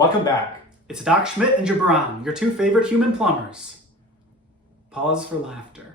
Welcome back. It's Doc Schmidt and Jabran, your two favorite human plumbers. Pause for laughter.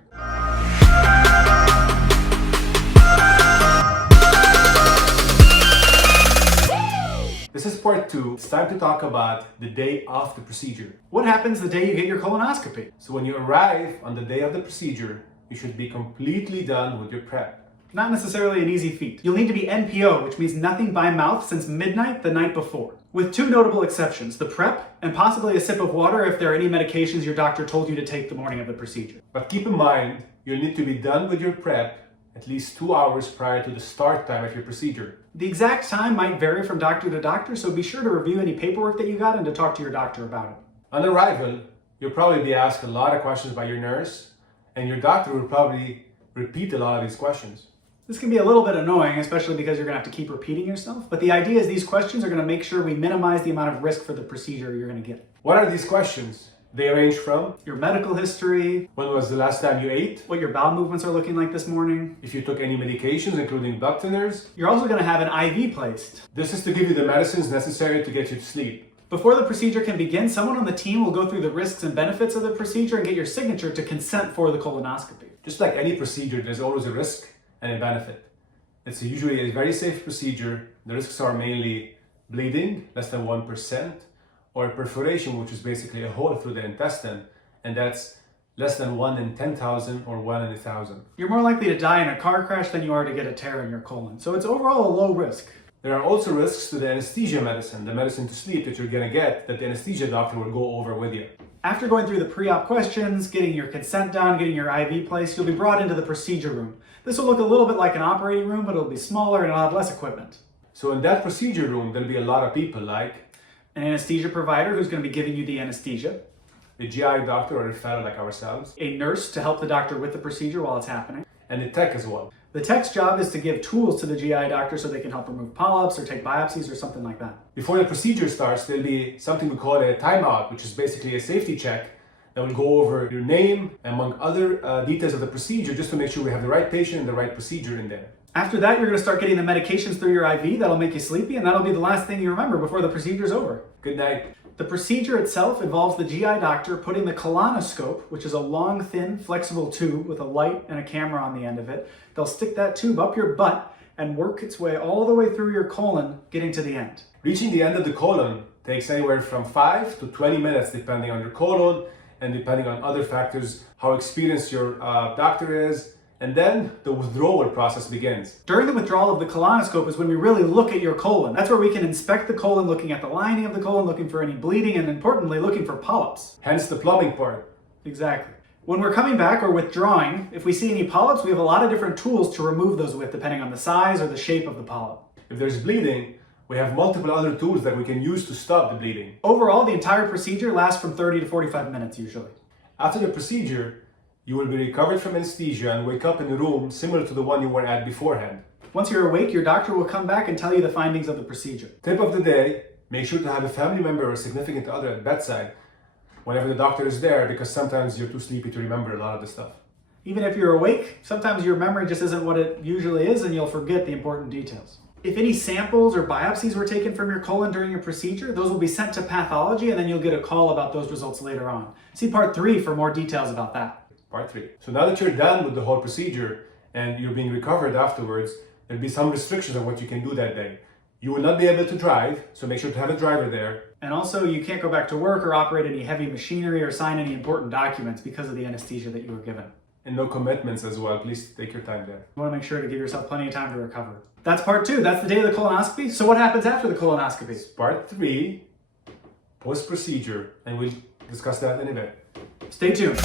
This is part 2. It's time to talk about the day of the procedure. What happens the day you get your colonoscopy? So when you arrive on the day of the procedure, you should be completely done with your prep. Not necessarily an easy feat. You'll need to be NPO, which means nothing by mouth since midnight the night before. With two notable exceptions, the prep and possibly a sip of water if there are any medications your doctor told you to take the morning of the procedure. But keep in mind, you'll need to be done with your prep at least 2 hours prior to the start time of your procedure. The exact time might vary from doctor to doctor, so be sure to review any paperwork that you got and to talk to your doctor about it. On arrival, you'll probably be asked a lot of questions by your nurse, and your doctor will probably repeat a lot of these questions. This can be a little bit annoying, especially because you're going to have to keep repeating yourself, but the idea is these questions are going to make sure we minimize the amount of risk for the procedure you're going to get. What are these questions? They range from Your medical history, when was the last time you ate, what your bowel movements are looking like this morning. if you took any medications including blood thinners. You're also going to have an IV placed. This is to give you the medicines necessary to get you to sleep. Before the procedure can begin, someone on the team will go through the risks and benefits of the procedure and get your signature to consent for the colonoscopy. Just like any procedure, there's always a risk and a benefit. It's usually a very safe procedure. The risks are mainly bleeding, less than 1%, or perforation, which is basically a hole through the intestine, and that's less than 1 in 10,000 or 1 in 1,000. You're more likely to die in a car crash than you are to get a tear in your colon, so it's overall a low risk. There are also risks to the anesthesia medicine, the medicine to sleep that you're going to get, that the anesthesia doctor will go over with you. After going through the pre-op questions, getting your consent done, getting your IV placed, you'll be brought into the procedure room. This will look a little bit like an operating room, but it'll be smaller and it'll have less equipment. So in that procedure room, there'll be a lot of people like An anesthesia provider who's going to be giving you the anesthesia, a GI doctor or a fellow like ourselves, a nurse to help the doctor with the procedure while it's happening. and a tech as well. The tech's job is to give tools to the GI doctor so they can help remove polyps or take biopsies or something like that. Before the procedure starts, there'll be something we call a timeout, which is basically a safety check that will go over your name, among other details of the procedure, just to make sure we have the right patient and the right procedure in there. After that, you're going to start getting the medications through your IV. That'll make you sleepy, and that'll be the last thing you remember before the procedure's over. Good night. The procedure itself involves the GI doctor putting the colonoscope, which is a long, thin, flexible tube with a light and a camera on the end of it. They'll stick that tube up your butt and work its way all the way through your colon, getting to the end. Reaching the end of the colon takes anywhere from 5 to 20 minutes, depending on your colon and depending on other factors, how experienced your doctor is. And then the withdrawal process begins. During the withdrawal of the colonoscope is when we really look at your colon. That's where we can inspect the colon, looking at the lining of the colon, looking for any bleeding, and importantly, looking for polyps. Hence the plumbing part. Exactly. When we're coming back or withdrawing, if we see any polyps, we have a lot of different tools to remove those with, depending on the size or the shape of the polyp. If there's bleeding, we have multiple other tools that we can use to stop the bleeding. Overall, the entire procedure lasts from 30 to 45 minutes usually. After the procedure, you will be recovered from anesthesia and wake up in a room similar to the one you were at beforehand. Once you're awake, your doctor will come back and tell you the findings of the procedure. Tip of the day, make sure to have a family member or a significant other at bedside whenever the doctor is there, because sometimes you're too sleepy to remember a lot of the stuff. Even if you're awake, sometimes your memory just isn't what it usually is and you'll forget the important details. If any samples or biopsies were taken from your colon during your procedure, those will be sent to pathology and then you'll get a call about those results later on. See part 3 for more details about that. Part 3. So now that you're done with the whole procedure and you're being recovered afterwards, there'll be some restrictions on what you can do that day. You will not be able to drive, so make sure to have a driver there. And also, you can't go back to work or operate any heavy machinery or sign any important documents because of the anesthesia that you were given. And no commitments as well. Please take your time there. You want to make sure to give yourself plenty of time to recover. That's part 2. That's the day of the colonoscopy. So what happens after the colonoscopy? Part 3, post-procedure, and we'll discuss that in a bit. Stay tuned.